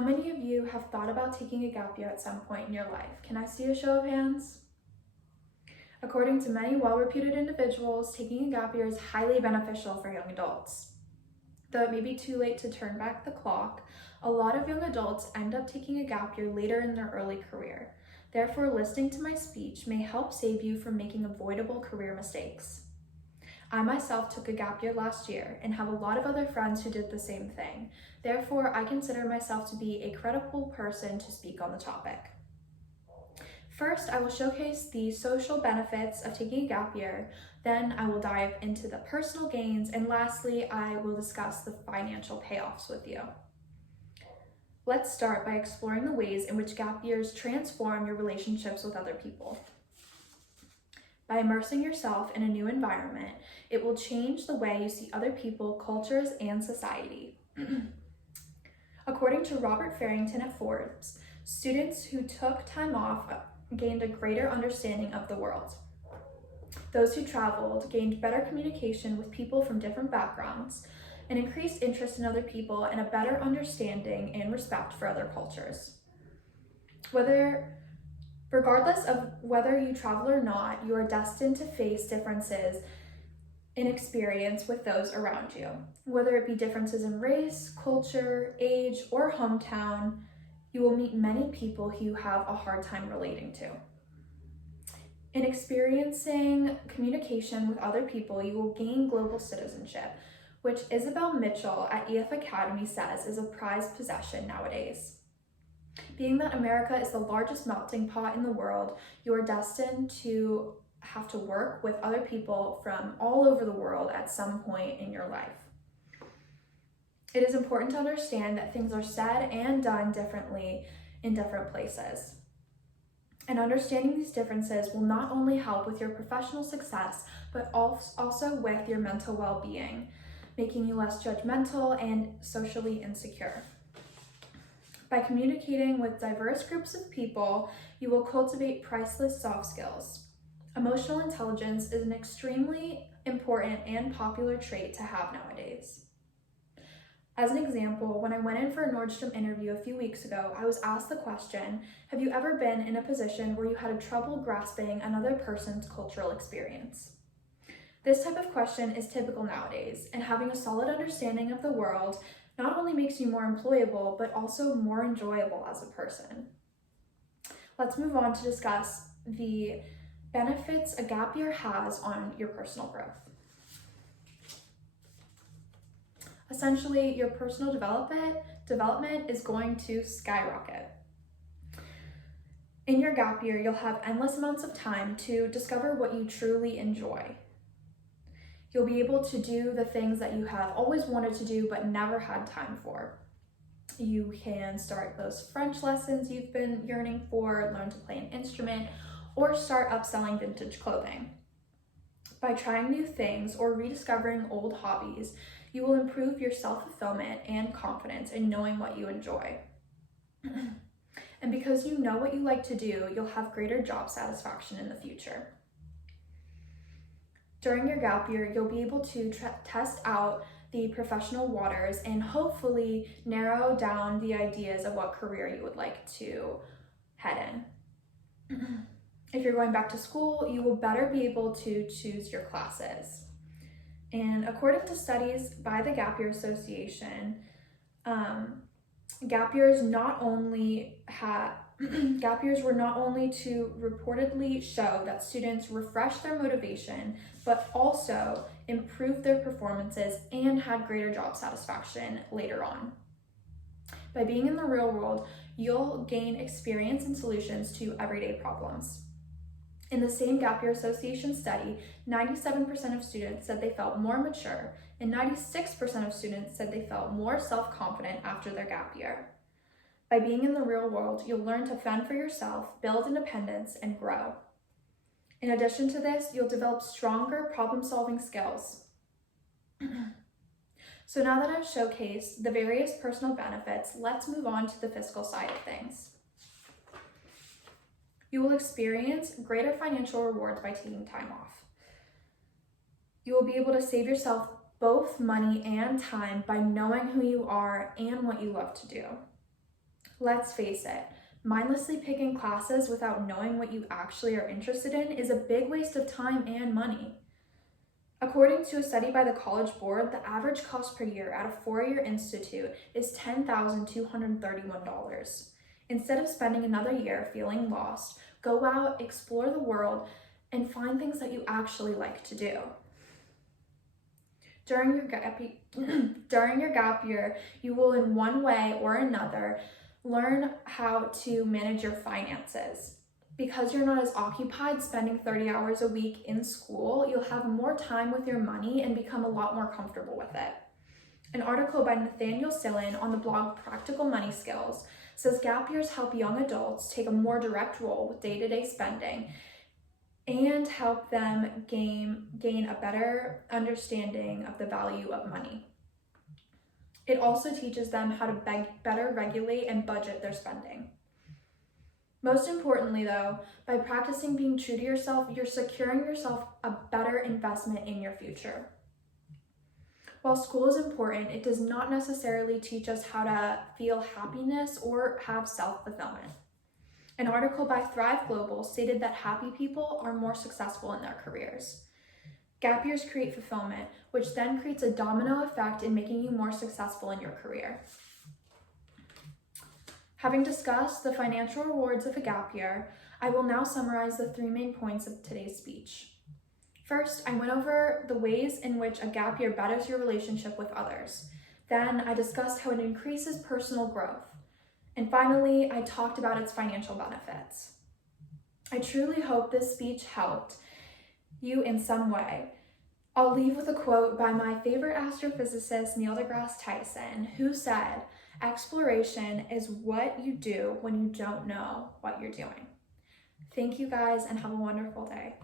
How many of you have thought about taking a gap year at some point in your life? Can I see a show of hands? According to many well-reputed individuals, taking a gap year is highly beneficial for young adults. Though it may be too late to turn back the clock, a lot of young adults end up taking a gap year later in their early career. Therefore, listening to my speech may help save you from making avoidable career mistakes. I myself took a gap year last year and have a lot of other friends who did the same thing. Therefore, I consider myself to be a credible person to speak on the topic. First, I will showcase the social benefits of taking a gap year. Then I will dive into the personal gains, and lastly, I will discuss the financial payoffs with you. Let's start by exploring the ways in which gap years transform your relationships with other people. By immersing yourself in a new environment, it will change the way you see other people, cultures, and society. According to Robert Farrington at Forbes, students who took time off gained a greater understanding of the world. Those who traveled gained better communication with people from different backgrounds, an increased interest in other people, and a better understanding and respect for other cultures. Regardless of whether you travel or not, you are destined to face differences in experience with those around you. Whether it be differences in race, culture, age, or hometown, you will meet many people who you have a hard time relating to. In experiencing communication with other people, you will gain global citizenship, which Isabel Mitchell at EF Academy says is a prized possession nowadays. Being that America is the largest melting pot in the world, you are destined to have to work with other people from all over the world at some point in your life. It is important to understand that things are said and done differently in different places. And understanding these differences will not only help with your professional success, but also with your mental well-being, making you less judgmental and socially insecure. By communicating with diverse groups of people, you will cultivate priceless soft skills. Emotional intelligence is an extremely important and popular trait to have nowadays. As an example, when I went in for a Nordstrom interview a few weeks ago, I was asked the question, have you ever been in a position where you had trouble grasping another person's cultural experience? This type of question is typical nowadays, and having a solid understanding of the world not only makes you more employable, but also more enjoyable as a person. Let's move on to discuss the benefits a gap year has on your personal growth. Essentially, your personal development is going to skyrocket. In your gap year, you'll have endless amounts of time to discover what you truly enjoy. You'll be able to do the things that you have always wanted to do but never had time for. You can start those French lessons you've been yearning for, learn to play an instrument, or start upselling vintage clothing. By trying new things or rediscovering old hobbies, you will improve your self-fulfillment and confidence in knowing what you enjoy. And because you know what you like to do, you'll have greater job satisfaction in the future. During your gap year, you'll be able to test out the professional waters and hopefully narrow down the ideas of what career you would like to head in. If you're going back to school, you will better be able to choose your classes. And according to studies by the Gap Year Association, gap years were not only to reportedly show that students refreshed their motivation, but also improved their performances and had greater job satisfaction later on. By being in the real world, you'll gain experience and solutions to everyday problems. In the same Gap Year Association study, 97% of students said they felt more mature, and 96% of students said they felt more self-confident after their gap year. By being in the real world, you'll learn to fend for yourself, build independence, and grow. In addition to this, you'll develop stronger problem-solving skills. So now that I've showcased the various personal benefits, let's move on to the fiscal side of things. You will experience greater financial rewards by taking time off. You will be able to save yourself both money and time by knowing who you are and what you love to do. Let's face it, mindlessly picking classes without knowing what you actually are interested in is a big waste of time and money. According to a study by the College Board, the average cost per year at a four-year institute is $10,231. Instead of spending another year feeling lost, go out, explore the world, and find things that you actually like to do. During your gap year, you will in one way or another learn how to manage your finances. Because you're not as occupied spending 30 hours a week in school, you'll have more time with your money and become a lot more comfortable with it. An article by Nathaniel Sillin on the blog Practical Money Skills says gap years help young adults take a more direct role with day-to-day spending and help them gain a better understanding of the value of money. It also teaches them how to better regulate and budget their spending. Most importantly though, by practicing being true to yourself, you're securing yourself a better investment in your future. While school is important, it does not necessarily teach us how to feel happiness or have self-fulfillment. An article by Thrive Global stated that happy people are more successful in their careers. Gap years create fulfillment, which then creates a domino effect in making you more successful in your career. Having discussed the financial rewards of a gap year, I will now summarize the three main points of today's speech. First, I went over the ways in which a gap year betters your relationship with others. Then I discussed how it increases personal growth. And finally, I talked about its financial benefits. I truly hope this speech helped you in some way. I'll leave with a quote by my favorite astrophysicist, Neil deGrasse Tyson, who said, "Exploration is what you do when you don't know what you're doing." Thank you guys and have a wonderful day.